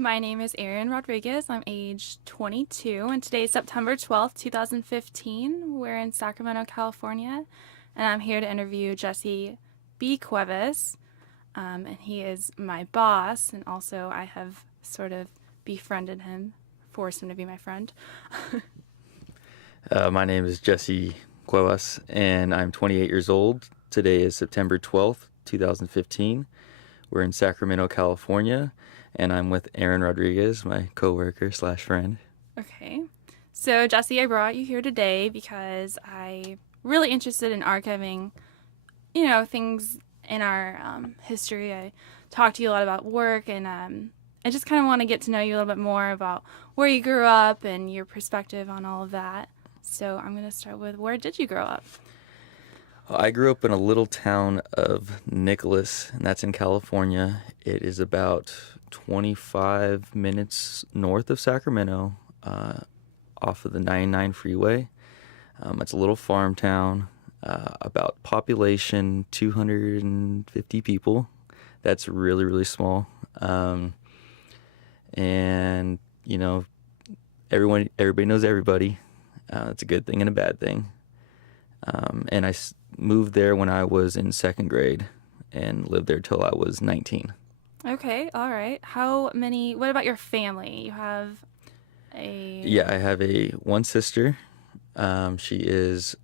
My name is Erin Rodriguez. I'm age 22, and today is September 12th, 2015. We're in Sacramento, California, and I'm here to interview Jesse B. Cuevas. And he is my boss, and also I have sort of befriended him, forced him to be my friend. My name is Jesse Cuevas, and I'm 28 years old. Today is September 12th, 2015. We're in Sacramento, California, and I'm with Erin Rodriguez, my coworker slash friend. Okay. So, Jesse, I brought you here today because I'm really interested in archiving, things in our history. I talked to you a lot about work, and I just kind of want to get to know you a little bit more about where you grew up and your perspective on all of that. So I'm going to start with, where did you grow up? I grew up in a little town of Nicholas, and that's in California. It is about 25 minutes north of Sacramento, off of the 99 freeway. It's a little farm town, about population 250 people. That's really, really small. And, everybody knows everybody. It's a good thing and a bad thing. And I moved there when I was in second grade and lived there till I was 19. Okay, all right. What about your family? You have Yeah, I have one sister. She is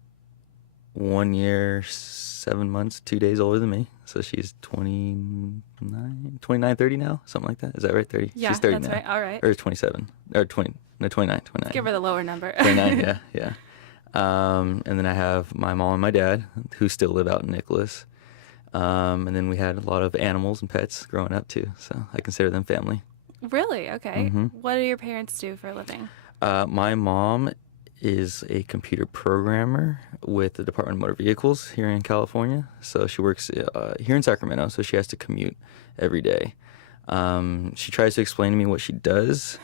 1 year, 7 months, 2 days older than me. So she's 29, 30 now, something like that. Is that right? 30? Yeah, She's 30 that's now. right. All right. Or 27. Or 20. No, 29. Let's give her the lower number. 29, yeah. And then I have my mom and my dad, who still live out in Nicholas. And then we had a lot of animals and pets growing up, too. So I consider them family. Really? Okay. Mm-hmm. What do your parents do for a living? My mom is a computer programmer with the Department of Motor Vehicles here in California. So she works here in Sacramento, so she has to commute every day. She tries to explain to me what she does,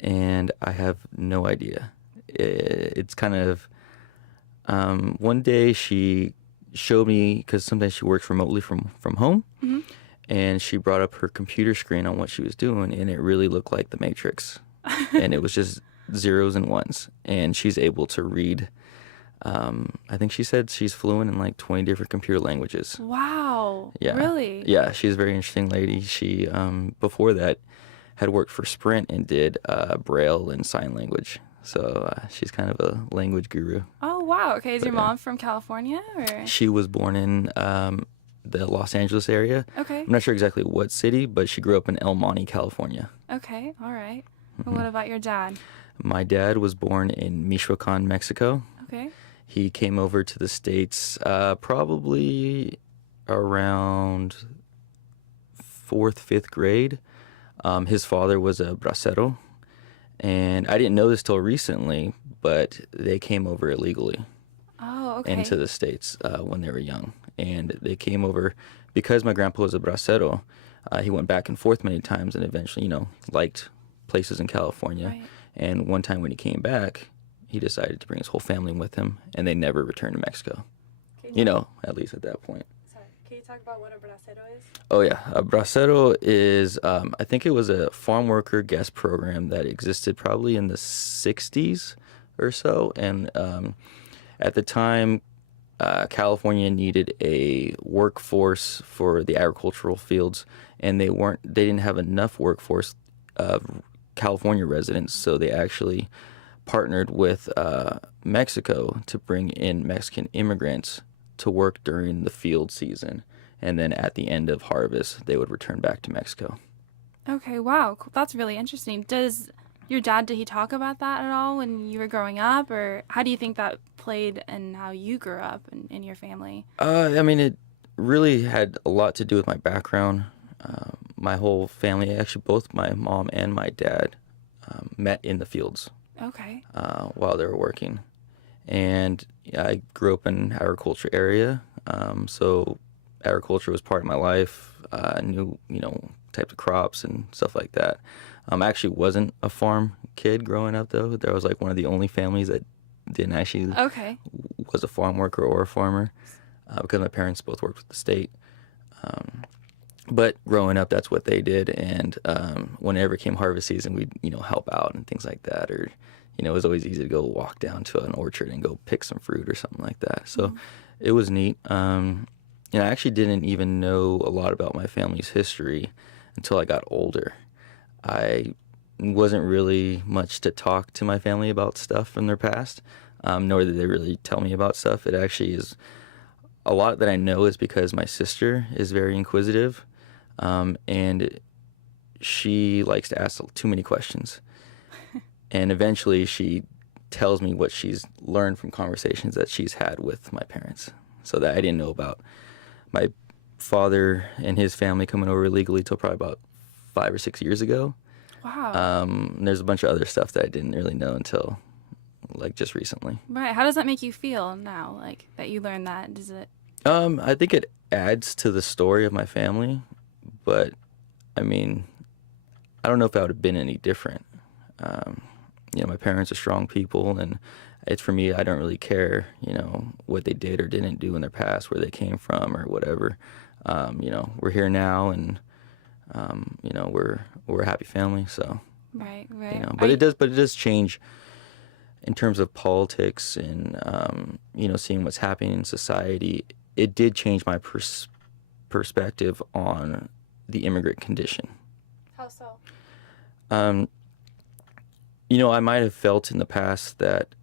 and I have no idea. It's kind of... one day she showed me, because sometimes she works remotely from home, Mm-hmm. and she brought up her computer screen on what she was doing, and it really looked like the Matrix. And it was just zeros and ones, and she's able to read. I think she said she's fluent in like 20 different computer languages. Wow. Yeah. Really? Yeah, she's a very interesting lady. She, before that, had worked for Sprint and did Braille and sign language. So she's kind of a language guru. Oh, wow. Okay. Is But, your mom from California, or? She was born in the Los Angeles area. Okay. I'm not sure exactly what city, but she grew up in El Monte, California. Okay. All right. Mm-hmm. Well, what about your dad? My dad was born in Michoacan, Mexico. Okay. He came over to the States probably around 4th, 5th grade. His father was a bracero, and I didn't know this till recently, but they came over illegally Oh, okay. into the States when they were young. And they came over because my grandpa was a bracero. He went back and forth many times and eventually, liked places in California. Right. And one time when he came back, he decided to bring his whole family with him, and they never returned to Mexico. At least at that point. Sorry. Can you talk about what a bracero is? Oh, yeah. A bracero is, I think it was a farm worker guest program that existed probably in the 60s or so. And at the time, California needed a workforce for the agricultural fields, and they didn't have enough workforce of California residents, so they actually partnered with Mexico to bring in Mexican immigrants to work during the field season, and then at the end of harvest, they would return back to Mexico. Okay. Wow. Cool. That's really interesting. Did he talk about that at all when you were growing up, or how do you think that played in how you grew up in your family? It really had a lot to do with my background. My whole family, actually both my mom and my dad, met in the fields. Okay. While they were working. And I grew up in agriculture area, so agriculture was part of my life. I knew, types of crops and stuff like that. I actually wasn't a farm kid growing up, though. There was like one of the only families that didn't actually was a farm worker or a farmer, because my parents both worked with the state. But growing up, that's what they did. And whenever it came harvest season, we'd, help out and things like that. Or, it was always easy to go walk down to an orchard and go pick some fruit or something like that. So Mm. it was neat. And I actually didn't even know a lot about my family's history until I got older. I wasn't really much to talk to my family about stuff from their past, nor did they really tell me about stuff. It actually is a lot that I know is because my sister is very inquisitive, and she likes to ask too many questions. And eventually she tells me what she's learned from conversations that she's had with my parents, so that I didn't know about my father and his family coming over illegally till probably about 5 or 6 years ago. Wow. And there's a bunch of other stuff that I didn't really know until like just recently. Right. How does that make you feel now? Like that you learned that? Does it? I think it adds to the story of my family, but I mean, I don't know if I would have been any different. Um, my parents are strong people, and it's for me, I don't really care, what they did or didn't do in their past, where they came from or whatever. We're here now, and we're a happy family, so Right. Right. but it does change in terms of politics and seeing what's happening in society. It did change my perspective on the immigrant condition. How so? Um, I might have felt in the past that,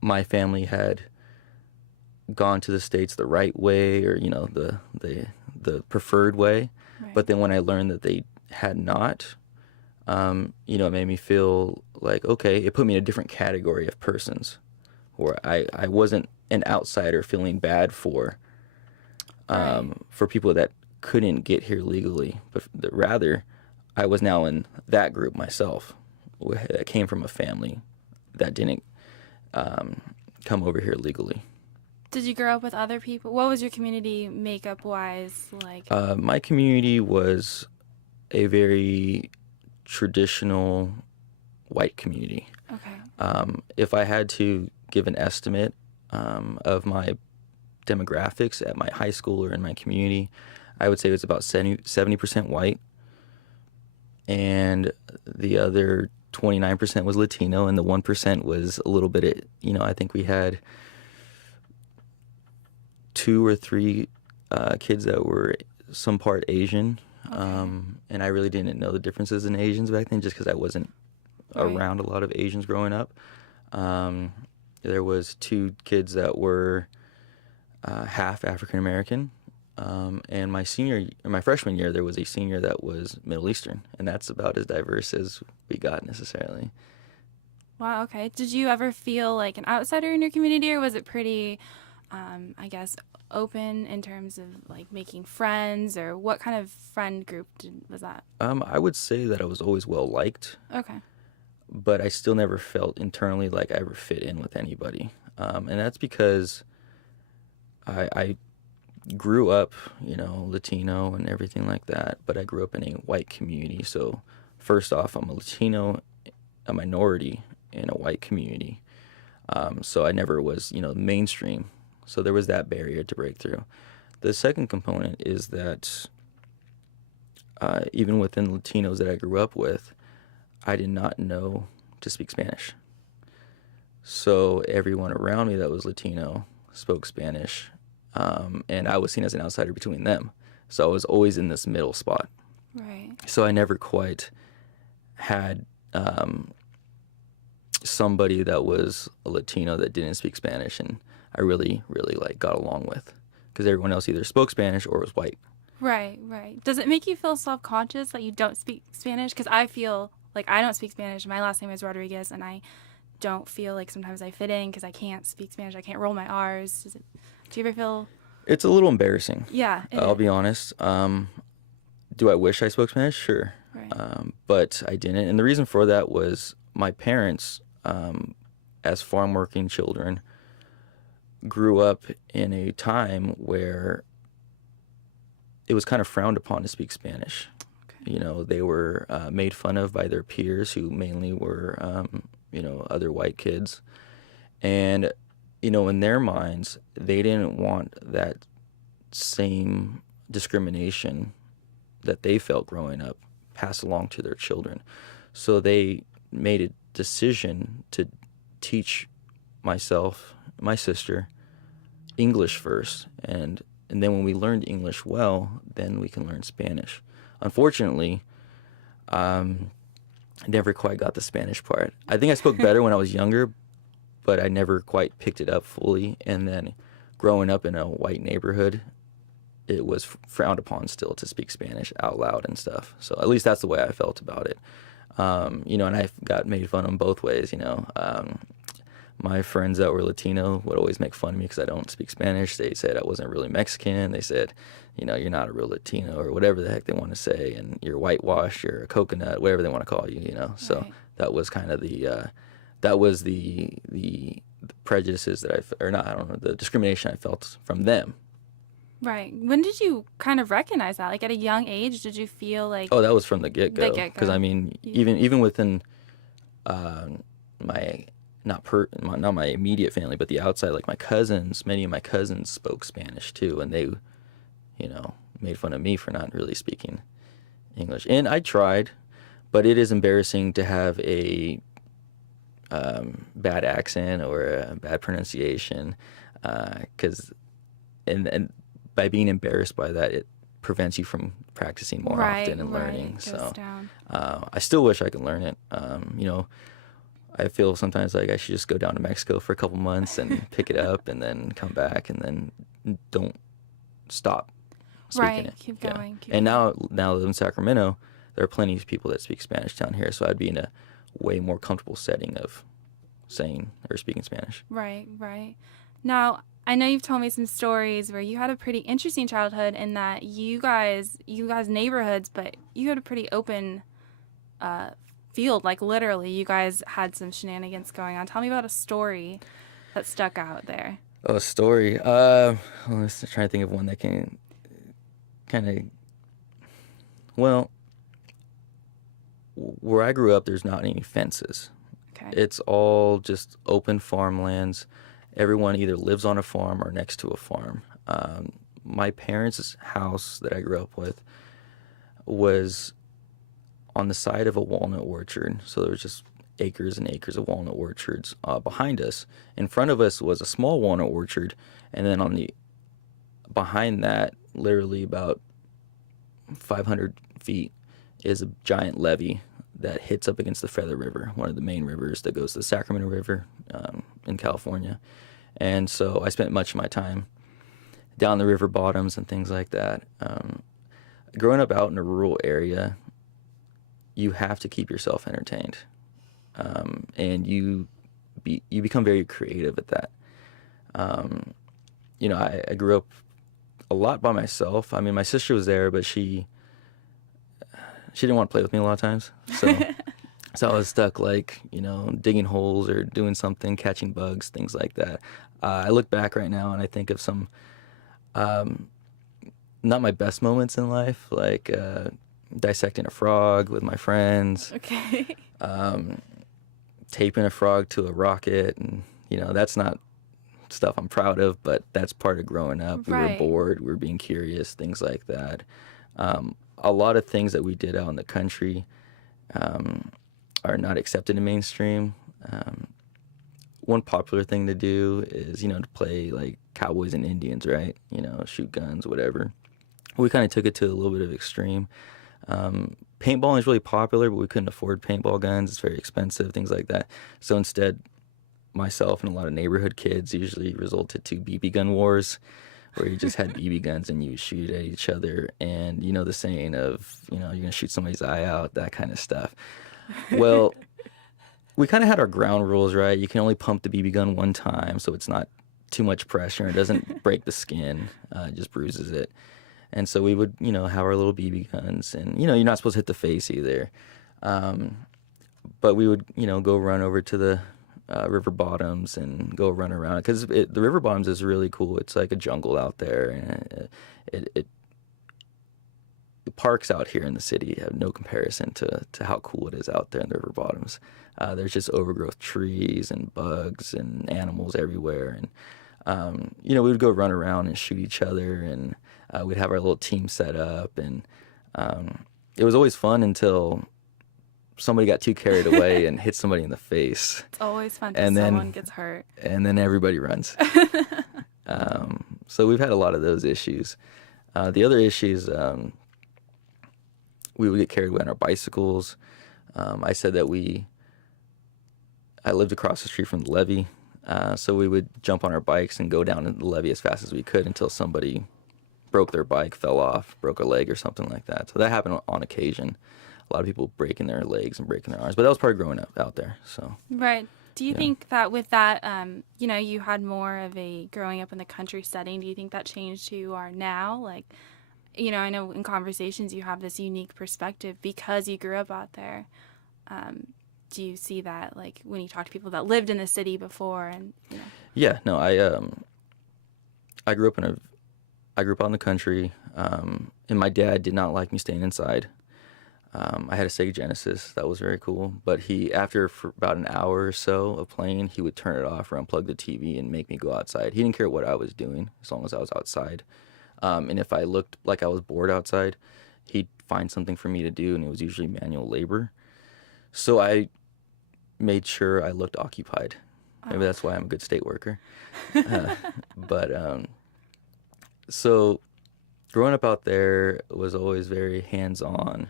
my family had gone to the States the right way, or, the preferred way. Right. But then when I learned that they had not, it made me feel like, okay, it put me in a different category of persons where I wasn't an outsider feeling bad Right. for people that couldn't get here legally, but rather I was now in that group myself that came from a family that didn't come over here legally. Did you grow up with other people? What was your community makeup wise like? My community was a very traditional white community. Okay. If I had to give an estimate of my demographics at my high school or in my community, I would say it was about 70% white, and the other 29% was Latino, and the 1% was a little bit, I think we had 2 or 3 kids that were some part Asian. Okay. And I really didn't know the differences in Asians back then just because I wasn't Right. around a lot of Asians growing up. There was 2 kids that were half African American, and my freshman year, there was a senior that was Middle Eastern, and that's about as diverse as we got necessarily. Wow. Okay. Did you ever feel like an outsider in your community, or was it pretty, I guess, open in terms of like making friends, or what kind of friend group was that? I would say that I was always well liked, Okay. but I still never felt internally like I ever fit in with anybody, and that's because I grew up, Latino and everything like that, but I grew up in a white community. So first off, I'm a Latino, a minority in a white community. So I never was, mainstream. So there was that barrier to break through. The second component is that even within Latinos that I grew up with, I did not know to speak Spanish. So everyone around me that was Latino spoke Spanish, and I was seen as an outsider between them. So I was always in this middle spot. Right. So I never quite had somebody that was a Latino that didn't speak Spanish, and I really, really got along with, because everyone else either spoke Spanish or was white. Right. Right. Does it make you feel self-conscious that you don't speak Spanish? Because I feel like I don't speak Spanish. My last name is Rodriguez, and I don't feel like sometimes I fit in because I can't speak Spanish. I can't roll my R's. Do you ever feel? It's a little embarrassing. Yeah. I'll be honest. Do I wish I spoke Spanish? Sure. Right. But I didn't. And the reason for that was my parents, as farm working children, grew up in a time where it was kind of frowned upon to speak Spanish. Okay. They were made fun of by their peers, who mainly were, other white kids. And, in their minds, they didn't want that same discrimination that they felt growing up pass along to their children. So they made a decision to teach myself, my sister, English first, and then when we learned English well, then we can learn Spanish. Unfortunately, I never quite got the Spanish part. I think I spoke better when I was younger, but I never quite picked it up fully. And then growing up in a white neighborhood, it was frowned upon still to speak Spanish out loud and stuff. So at least that's the way I felt about it. And I got made fun of both ways. My friends that were Latino would always make fun of me because I don't speak Spanish. They said I wasn't really Mexican. They said, you're not a real Latino or whatever the heck they want to say, and you're whitewashed, you're a coconut, whatever they want to call you. So Right. that was kind of the prejudices that I don't know, the discrimination I felt from them. Right. When did you kind of recognize that? Like at a young age, did you feel like Oh, that was from the get-go. the get Because I go? mean, even within my not my immediate family, but the outside, like my cousins, many of my cousins spoke Spanish too, and they, made fun of me for not really speaking English. And I tried, but it is embarrassing to have a bad accent or a bad pronunciation, because and by being embarrassed by that, it prevents you from practicing more Right, often and right. learning. It goes So down. I still wish I could learn it. I feel sometimes like I should just go down to Mexico for a couple months and pick it up and then come back and then don't stop speaking Right. it. Keep Yeah. going. Keep And going. now I live in Sacramento, there are plenty of people that speak Spanish down here, so I'd be in a way more comfortable setting of saying or speaking Spanish. Right, right. Now, I know you've told me some stories where you had a pretty interesting childhood in that you guys neighborhoods, but you had a pretty open field. Like literally, you guys had some shenanigans going on. Tell me about a story that stuck out there. Oh, a story. Let's try to think of one that can kind of. Well, where I grew up, there's not any fences. Okay. It's all just open farmlands. Everyone either lives on a farm or next to a farm. My parents' house that I grew up with was on the side of a walnut orchard. So there was just acres and acres of walnut orchards behind us. In front of us was a small walnut orchard, and then behind that, literally about 500 feet, is a giant levee that hits up against the Feather River, one of the main rivers that goes to the Sacramento River in California. And so I spent much of my time down the river bottoms and things like that. Growing up out in a rural area, you have to keep yourself entertained, and you become very creative at that. I grew up a lot by myself. I mean, my sister was there, but she didn't want to play with me a lot of times. So I was stuck, digging holes or doing something, catching bugs, things like that. I look back right now and I think of some, not my best moments in life, like dissecting a frog with my friends, Okay. taping a frog to a rocket, and that's not stuff I'm proud of, but that's part of growing up. We were Right. bored, we were being curious, things like that. A lot of things that we did out in the country are not accepted in mainstream. One popular thing to do is, to play like cowboys and Indians, right? Shoot guns, whatever. We kind of took it to a little bit of extreme. Paintballing is really popular, but we couldn't afford paintball guns. It's very expensive, things like that. So instead, myself and a lot of neighborhood kids usually resulted to BB gun wars, where you just had BB guns and you shoot at each other. And the saying of, you're going to shoot somebody's eye out, that kind of stuff. Well, we kind of had our ground rules, right? You can only pump the BB gun one time, so it's not too much pressure. It doesn't break the skin, it just bruises it. And so we would, have our little BB guns, and, you're not supposed to hit the face either. But we would, go run over to the river bottoms and go run around, because the river bottoms is really cool. It's like a jungle out there, and the parks out here in the city have no comparison to how cool it is out there in the river bottoms. There's just overgrowth trees and bugs and animals everywhere, and We would go run around and shoot each other, and we'd have our little team set up, and it was always fun until somebody got too carried away and hit somebody in the face, It's always fun till and someone then gets hurt. everybody runs. So we've had a lot of those issues. The other issues, we would get carried away on our bicycles. I said that I lived across the street from the levee, so we would jump on our bikes and go down the levee as fast as we could until somebody broke their bike, fell off, broke a leg or something like that. So that happened on occasion. A lot of people breaking their legs and breaking their arms, but that was part of growing up out there. So Right. Do you yeah. think that with that, you had more of a growing up in the country setting? Do you think that changed who you are now? Like, I know in conversations you have this unique perspective because you grew up out there. Do you see that, like, when you talk to people that lived in the city before and. Yeah, no, I grew up out in the country, and my dad did not like me staying inside. I had a Sega Genesis. That was very cool. But after for about an hour or so of playing, he would turn it off or unplug the TV and make me go outside. He didn't care what I was doing as long as I was outside. And if I looked like I was bored outside, he'd find something for me to do, and it was usually manual labor. So I made sure I looked occupied. Maybe that's why I'm a good state worker. But so growing up out there was always very hands-on.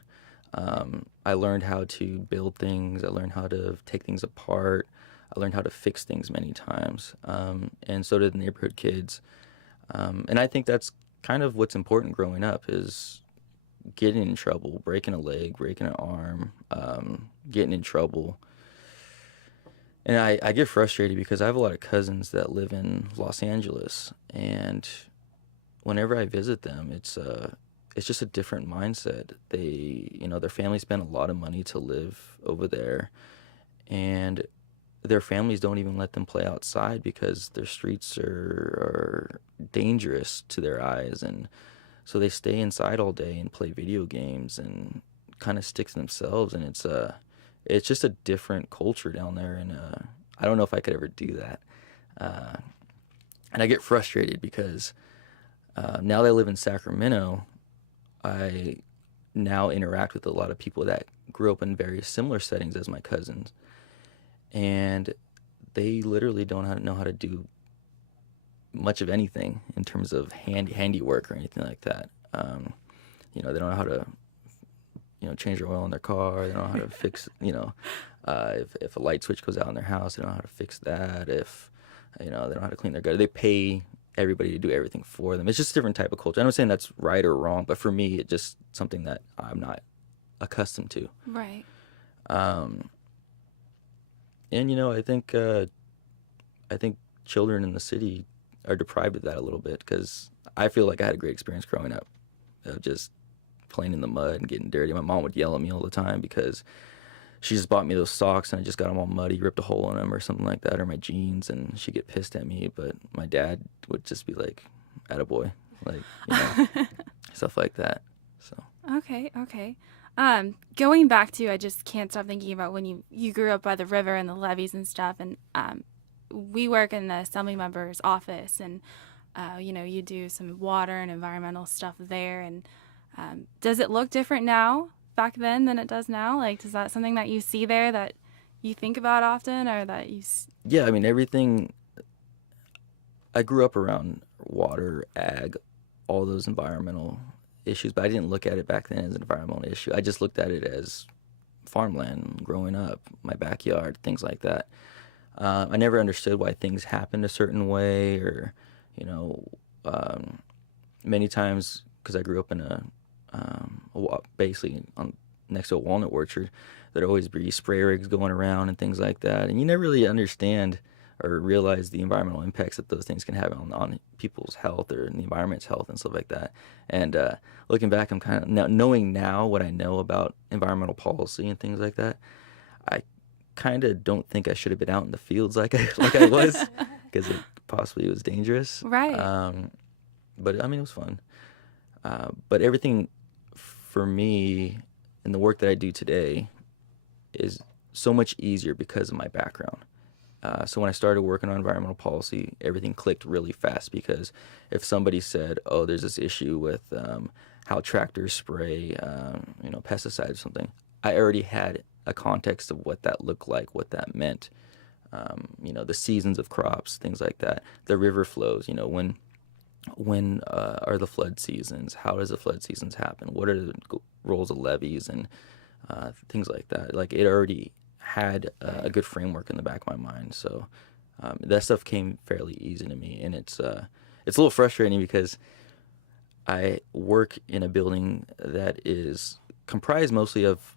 I learned how to build things. I learned how to take things apart. I learned how to fix things many times. And so did the neighborhood kids. And I think that's kind of what's important growing up is getting in trouble, breaking a leg, breaking an arm, getting in trouble. And I get frustrated because I have a lot of cousins that live in Los Angeles, and whenever I visit them, it's just a different mindset. Their family spent a lot of money to live over there, and their families don't even let them play outside because their streets are dangerous to their eyes, and so they stay inside all day and play video games and kind of stick to themselves, and it's just a different culture down there, and I don't know if I could ever do that. And I get frustrated because now that I live in Sacramento, I now interact with a lot of people that grew up in very similar settings as my cousins, and they literally don't know how to do much of anything in terms of handiwork or anything like that. They don't know how to change their oil in their car. They don't know how to fix, if a light switch goes out in their house, they don't know how to fix that. If, they don't know how to clean their gutter. They pay everybody to do everything for them. It's just a different type of culture. I'm not saying that's right or wrong, but for me, it's just something that I'm not accustomed to. Right. And, I think children in the city are deprived of that a little bit because I feel like I had a great experience growing up of just playing in the mud and getting dirty. My mom would yell at me all the time because she just bought me those socks and I just got them all muddy, ripped a hole in them or something like that, or my jeans, and she'd get pissed at me. But my dad would just be like, attaboy, stuff like that. So. Okay. Going back to, I just can't stop thinking about when you grew up by the river and the levees and stuff, and we work in the assembly member's office, and you do some water and environmental stuff there, and does it look different now back then than it does now? Like, is that something that you see there that you think about often, or that you Yeah, I mean, everything. I grew up around water, ag, all those environmental issues, but I didn't look at it back then as an environmental issue. I just looked at it as farmland growing up, my backyard, things like that. I never understood why things happened a certain way, or many times because I grew up in basically next to a walnut orchard, there'd always be spray rigs going around and things like that, and you never really understand or realize the environmental impacts that those things can have on people's health or the environment's health and stuff like that. And looking back, I'm kind of knowing now what I know about environmental policy and things like that. I kind of don't think I should have been out in the fields like I was because it possibly was dangerous. Right. But I mean, it was fun. But everything for me and the work that I do today is so much easier because of my background. So when I started working on environmental policy, everything clicked really fast because if somebody said, "Oh, there's this issue with how tractors spray, pesticides or something," I already had a context of what that looked like, what that meant. The seasons of crops, things like that. The river flows. When are the flood seasons? How does the flood seasons happen? What are the roles of levees and things like that? Like it already had a good framework in the back of my mind, so that stuff came fairly easy to me, and it's a little frustrating because I work in a building that is comprised mostly of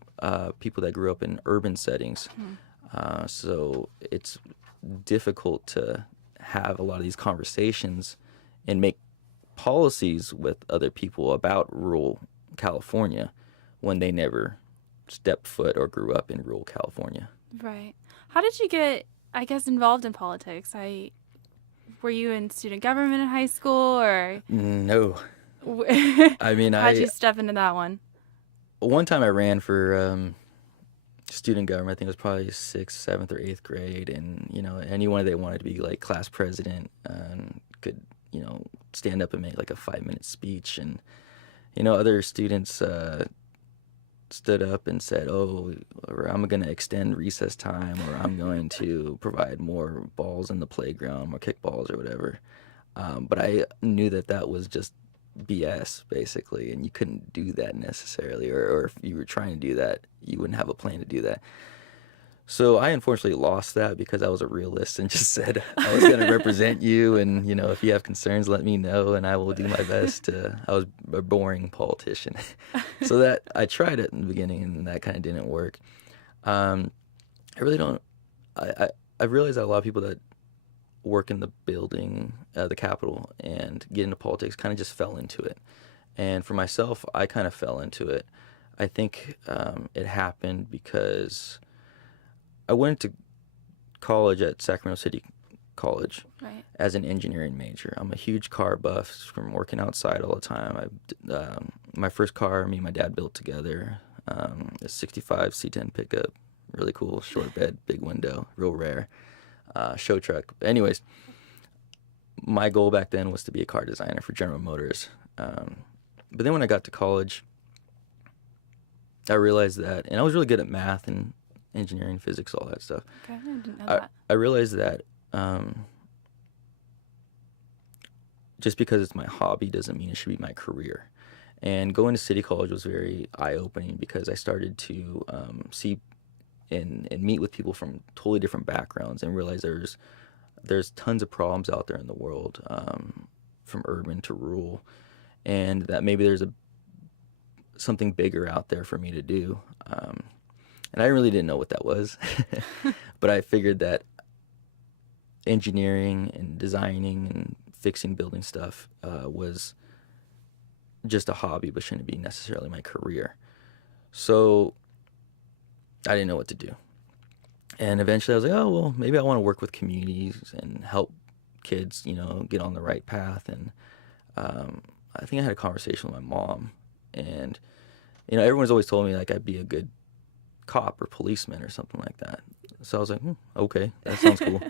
people that grew up in urban settings, so it's difficult to have a lot of these conversations and make policies with other people about rural California when they never stepped foot or grew up in rural California. Right. How did you get, I guess, involved in politics? Were you in student government in high school, or No, I mean, how'd you step into that one? one time I ran for student government. I think it was probably sixth, seventh, or eighth grade, and anyone that wanted to be like class president could stand up and make like a 5-minute speech, and other students stood up and said, "Oh, or I'm going to extend recess time, or I'm going to provide more balls in the playground, more kickballs or whatever." But I knew that was just BS, basically, and you couldn't do that necessarily, or if you were trying to do that, you wouldn't have a plan to do that. So I unfortunately lost that because I was a realist and just said I was going to represent you, and if you have concerns, let me know, and I will do my best to. I was a boring politician, so that I tried it in the beginning, and that kind of didn't work. I really don't. I've realized that a lot of people that work in the building, the Capitol, and get into politics kind of just fell into it. And for myself, I kind of fell into it. I think it happened because I went to college at Sacramento City College Right. as an engineering major. I'm a huge car buff from working outside all the time. My first car, me and my dad built together, a 65 C10 pickup, really cool, short bed, big window, real rare, show truck. Anyways, my goal back then was to be a car designer for General Motors. But then when I got to college, I realized that, and I was really good at math and engineering, physics, all that stuff. Okay, I didn't know that. I realized that just because it's my hobby doesn't mean it should be my career. And going to City College was very eye-opening because I started to see and meet with people from totally different backgrounds and realize there's tons of problems out there in the world, from urban to rural, and that maybe there's something bigger out there for me to do. And I really didn't know what that was, but I figured that engineering and designing and fixing building stuff was just a hobby, but shouldn't be necessarily my career. So I didn't know what to do. And eventually I was like, oh, well, maybe I want to work with communities and help kids, get on the right path. And I think I had a conversation with my mom, and, everyone's always told me like I'd be a good cop or policeman or something like that. So I was like, okay, that sounds cool.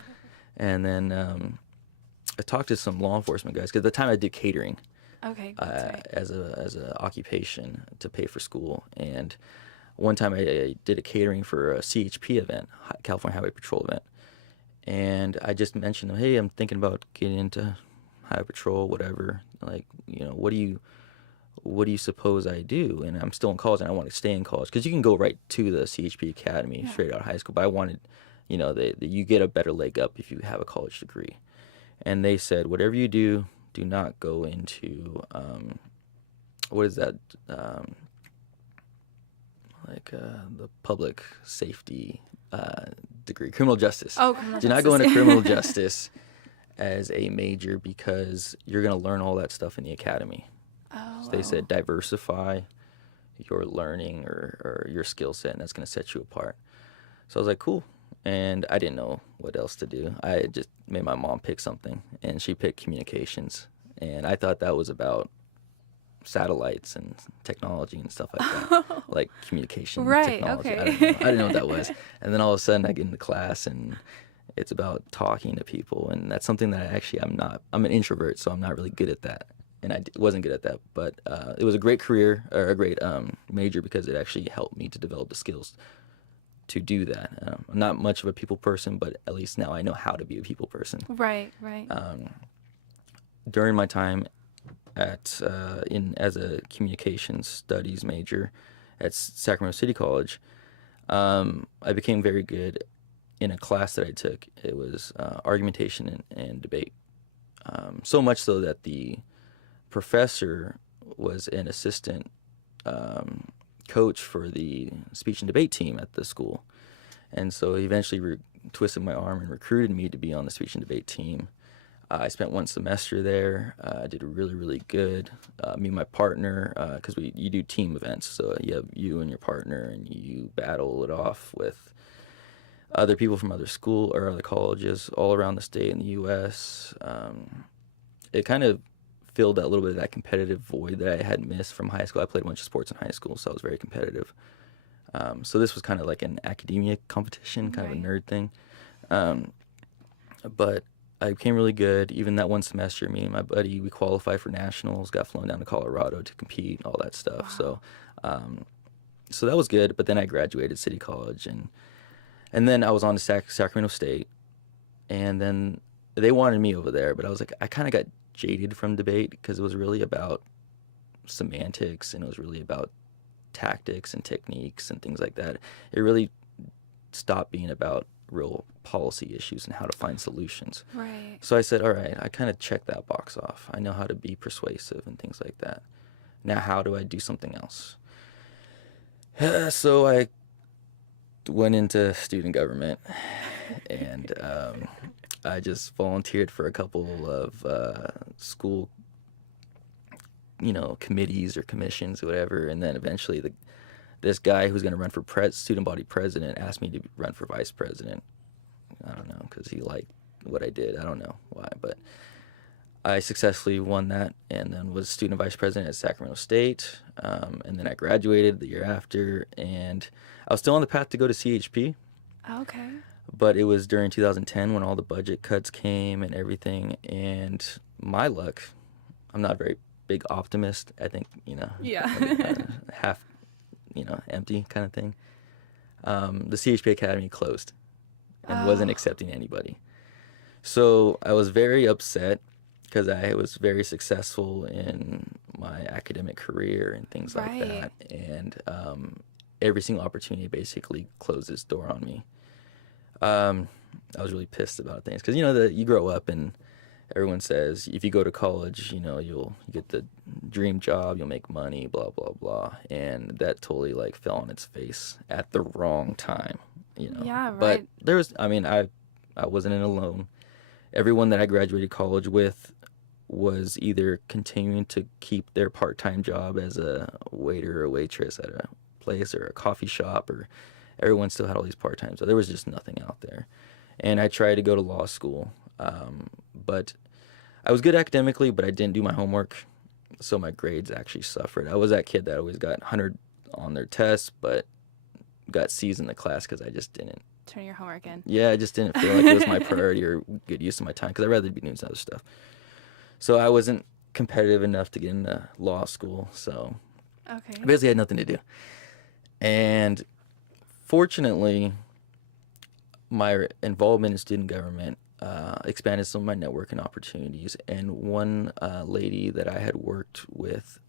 And then I talked to some law enforcement guys because at the time I did catering. Okay, that's right. As a occupation to pay for school. And one time I did a catering for a CHP event, California Highway Patrol event. And I just mentioned, hey, I'm thinking about getting into Highway Patrol, whatever. Like, what do you suppose I do? And I'm still in college, and I want to stay in college because you can go right to the CHP Academy straight out of high school. But I wanted, you get a better leg up if you have a college degree. And they said, whatever you do, do not go into what is that? The public safety degree, criminal justice. Oh, criminal Do justice. not go into criminal justice as a major because you're going to learn all that stuff in the academy. Oh, So they said diversify your learning or your skill set, and that's going to set you apart. So I was like, cool. And I didn't know what else to do. I just made my mom pick something, and she picked communications. And I thought that was about satellites and technology and stuff like that, like communication Right, technology. okay. I didn't know what that was. And then all of a sudden I get into class, and It's about talking to people, and that's something that I'm an introvert, so I'm not really good at that. And wasn't good at that, but it was a great career or a great major because it actually helped me to develop the skills to do that. I'm not much of a people person, but at least now I know how to be a people person. Right, right. During my time in as a communications studies major at Sacramento City College, I became very good in a class that I took. It was argumentation and debate. So much so that the professor was an assistant coach for the speech and debate team at the school. And so he eventually twisted my arm and recruited me to be on the speech and debate team. I spent one semester there. I did really, really good. Me and my partner, because you do team events, so you have you and your partner, and you battle it off with other people from other school or other colleges all around the state in the U.S. It kind of filled that little bit of that competitive void that I had missed from high school. I played a bunch of sports in high school, so I was very competitive. So this was kind of like an academia competition, kind of a nerd thing. But I became really good. Even that one semester, me and my buddy, we qualified for nationals, got flown down to Colorado to compete, all that stuff. Wow. So that was good. But then I graduated City College, and then I was on to Sacramento State, and then they wanted me over there. But I was like, I kind of got jaded from debate because it was really about semantics, and it was really about tactics and techniques and things like that. It really stopped being about real policy issues and how to find solutions. Right. So I said, all right, I kind of checked that box off. I know how to be persuasive and things like that. Now, how do I do something else? So I went into student government, and I just volunteered for a couple of school, committees or commissions or whatever. And then eventually this guy who's going to run for student body president asked me to run for vice president. I don't know, because he liked what I did. I don't know why, but I successfully won that and then was student vice president at Sacramento State. And then I graduated the year after, and I was still on the path to go to CHP. Okay. But it was during 2010 when all the budget cuts came and everything. And my luck, I'm not a very big optimist. I think, Yeah. half, empty kind of thing. The CHP Academy closed and wasn't accepting anybody. So I was very upset because I was very successful in my academic career and things like that. And every single opportunity basically closed its door on me. I was really pissed about things because, you grow up and everyone says if you go to college, you'll get the dream job, you'll make money, blah, blah, blah. And that totally fell on its face at the wrong time, Yeah, right. But there was, I wasn't in alone. Everyone that I graduated college with was either continuing to keep their part-time job as a waiter or a waitress at a place or a coffee shop, or everyone still had all these part-time. So there was just nothing out there. And I tried to go to law school, but I was good academically, but I didn't do my homework, so my grades actually suffered. I was that kid that always got 100 on their tests, but got C's in the class because I just didn't. Turn your homework in. Yeah, I just didn't feel like it was my priority or good use of my time because I'd rather be doing some other stuff. So I wasn't competitive enough to get into law school, so I basically had nothing to do. And fortunately, my involvement in student government expanded some of my networking opportunities. And one lady that I had worked with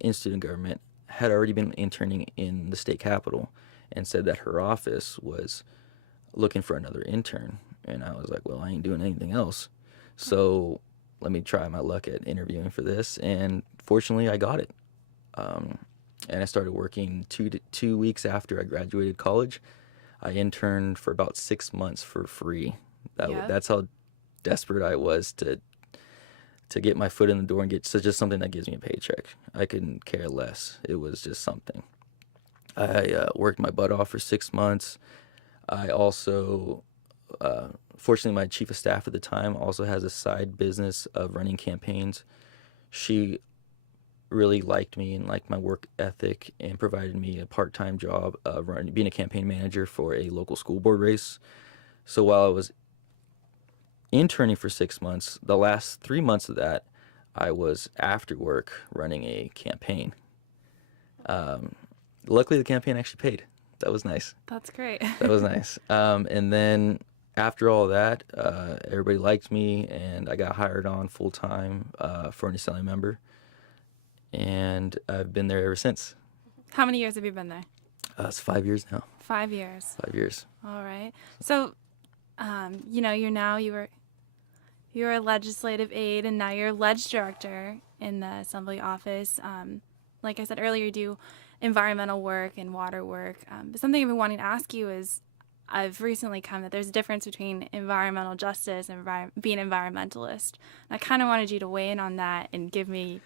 in student government had already been interning in the state capitol and said that her office was looking for another intern. And I was like, well, I ain't doing anything else. So let me try my luck at interviewing for this. And fortunately, I got it. And I started working 2 weeks after I graduated college. I interned for about 6 months for free. That's how desperate I was to get my foot in the door and get just something that gives me a paycheck. I couldn't care less. It was just something. I worked my butt off for 6 months. I also, fortunately, my chief of staff at the time also has a side business of running campaigns. She really liked me and liked my work ethic and provided me a part-time job being a campaign manager for a local school board race. So while I was interning for 6 months. The last 3 months of that, I was after work running a campaign. Luckily, the campaign actually paid. That was nice. That's great. That was nice. And then after all that, everybody liked me, and I got hired on full time for an assembly member, and I've been there ever since. How many years have you been there? It's 5 years now. 5 years. 5 years. All right. So, you're a legislative aide, and now you're ledge director in the assembly office. Like I said earlier, you do environmental work and water work. But something I've been wanting to ask you is, I've recently come that there's a difference between environmental justice and being an environmentalist. And I kind of wanted you to weigh in on that and give me,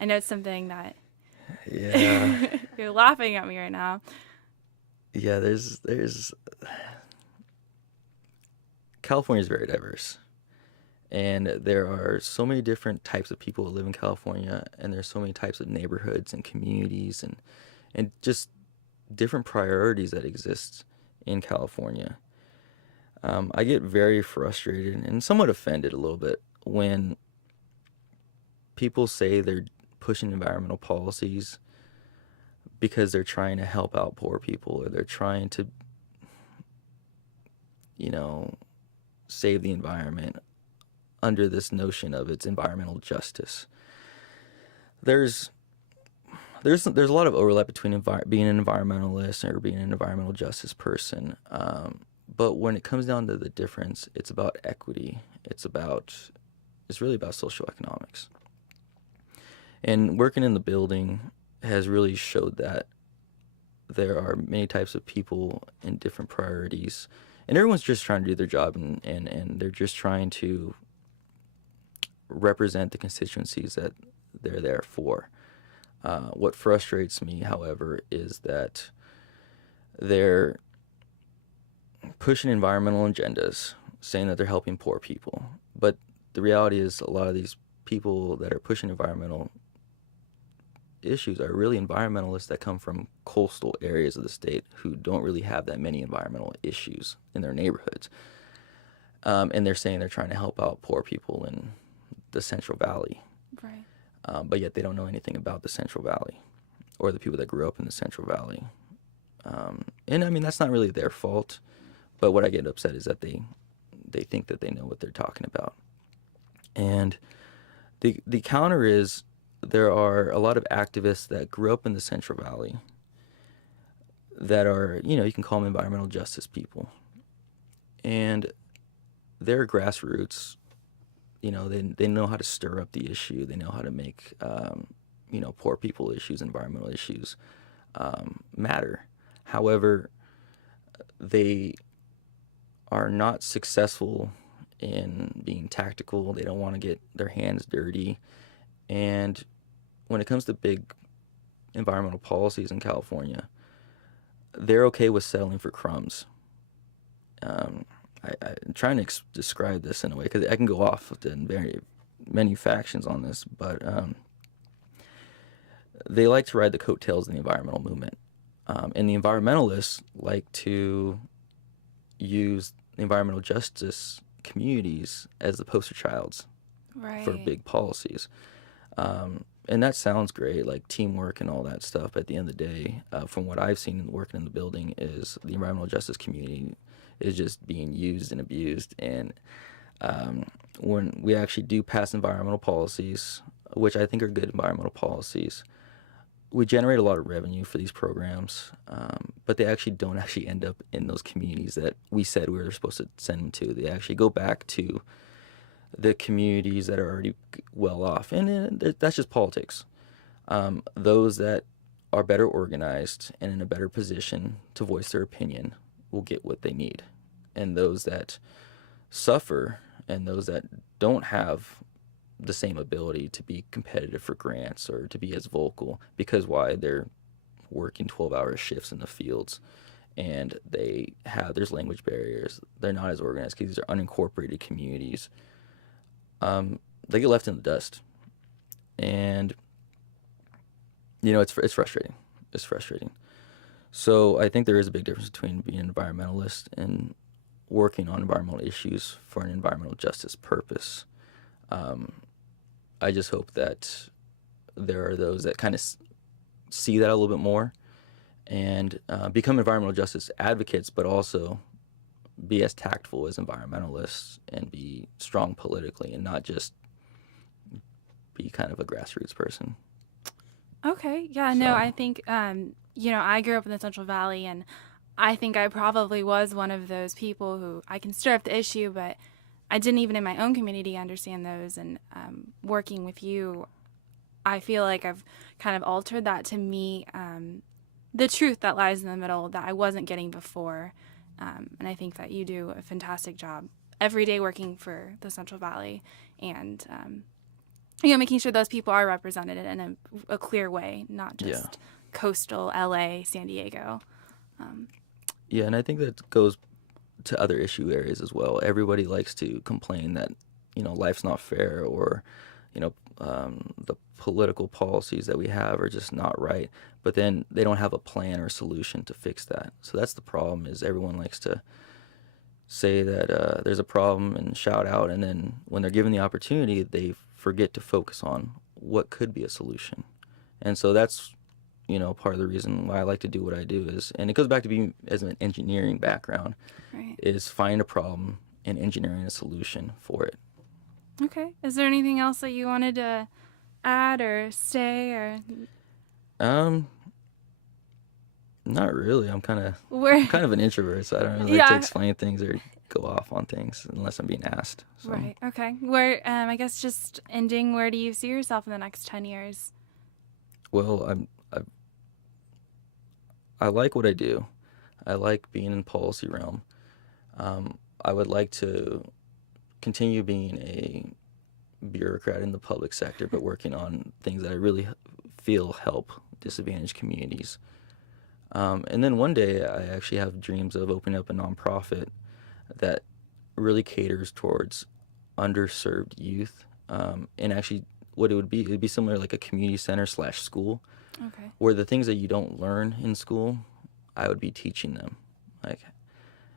I know it's something that Yeah. you're laughing at me right now. Yeah, there's California is very diverse. And there are so many different types of people who live in California, and there's so many types of neighborhoods and communities and just different priorities that exist in California. I get very frustrated and somewhat offended a little bit when people say they're pushing environmental policies because they're trying to help out poor people, or they're trying to, save the environment under this notion of it's environmental justice. There's a lot of overlap between being an environmentalist or being an environmental justice person. But when it comes down to the difference, it's about equity. It's really about social economics. And working in the building has really showed that there are many types of people and different priorities, and everyone's just trying to do their job, and they're just trying to represent the constituencies that they're there for. What frustrates me, however, is that they're pushing environmental agendas, saying that they're helping poor people. But the reality is a lot of these people that are pushing environmental issues are really environmentalists that come from coastal areas of the state who don't really have that many environmental issues in their neighborhoods. And they're saying they're trying to help out poor people in the Central Valley. Right. But yet they don't know anything about the Central Valley or the people that grew up in the Central Valley. And I mean, that's not really their fault, but what I get upset is that they think that they know what they're talking about. And the counter is there are a lot of activists that grew up in the Central Valley that are, you can call them environmental justice people. And they're grassroots. They know how to stir up the issue. They know how to make, poor people issues, environmental issues matter. However, they are not successful in being tactical. They don't want to get their hands dirty. And when it comes to big environmental policies in California, they're okay with settling for crumbs. I'm trying to describe this in a way because I can go off in very many factions on this, but they like to ride the coattails of the environmental movement. And the environmentalists like to use environmental justice communities as the poster childs for big policies. And that sounds great, like teamwork and all that stuff. But at the end of the day, from what I've seen working in the building, is the environmental justice community is just being used and abused. And when we actually do pass environmental policies, which I think are good environmental policies, we generate a lot of revenue for these programs, but they actually don't actually end up in those communities that we said we were supposed to send them to. They actually go back to the communities that are already well off, and that's just politics. Those that are better organized and in a better position to voice their opinion will get what they need, and those that suffer and those that don't have the same ability to be competitive for grants or to be as vocal, because they're working 12-hour shifts in the fields, and there's language barriers. They're not as organized because these are unincorporated communities. They get left in the dust, and it's frustrating. It's frustrating. So I think there is a big difference between being an environmentalist and working on environmental issues for an environmental justice purpose. I just hope that there are those that kind of see that a little bit more and become environmental justice advocates, but also be as tactful as environmentalists and be strong politically and not just be kind of a grassroots person. Okay. Yeah, no, So, I think, I grew up in the Central Valley, and I think I probably was one of those people who I can stir up the issue, but I didn't even in my own community understand those. And working with you, I feel like I've kind of altered that to me, the truth that lies in the middle that I wasn't getting before. And I think that you do a fantastic job every day working for the Central Valley and, making sure those people are represented in a clear way, not yeah. just coastal LA, San Diego. Yeah, and I think that goes to other issue areas as well. Everybody likes to complain that, life's not fair or, the political policies that we have are just not right. But then they don't have a plan or a solution to fix that. So that's the problem is everyone likes to say that there's a problem and shout out. And then when they're given the opportunity, they forget to focus on what could be a solution. And so that's, part of the reason why I like to do what I do is, and it goes back to being as an engineering background, Right. is find a problem and engineering a solution for it. Okay. Is there anything else that you wanted to add or say or Not really. I'm where? kind of an introvert, so I don't really like to Yeah. explain things or go off on things unless I'm being asked. So, Right. Okay. Where? I guess just ending. Where do you see yourself in the next 10 years? well, I like what I do. I like being in the policy realm. I would like to continue being a bureaucrat in the public sector, but working on things that I really feel help disadvantaged communities. And then one day I actually have dreams of opening up a nonprofit that really caters towards underserved youth. And actually, what it would be similar like a community center / school, Okay. where the things that you don't learn in school, I would be teaching them, like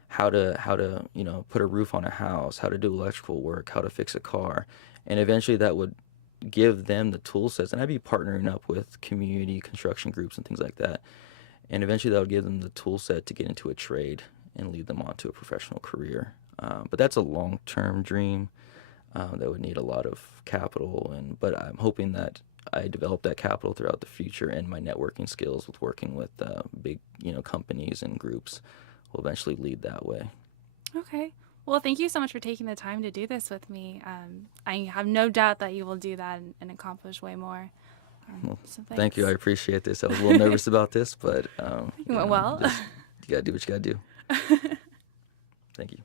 how to put a roof on a house, how to do electrical work, how to fix a car, and eventually that would give them the tool sets. And I'd be partnering up with community construction groups and things like that. And eventually that would give them the tool set to get into a trade and lead them on to a professional career. But that's a long-term dream that would need a lot of capital. But I'm hoping that I develop that capital throughout the future, and my networking skills with working with big companies and groups will eventually lead that way. Okay. Well, thank you so much for taking the time to do this with me. I have no doubt that you will do that and accomplish way more. Well, So thank you. I thanks. appreciate this. I was a little nervous about this, but You went well. just, you gotta do what you gotta do. Thank you.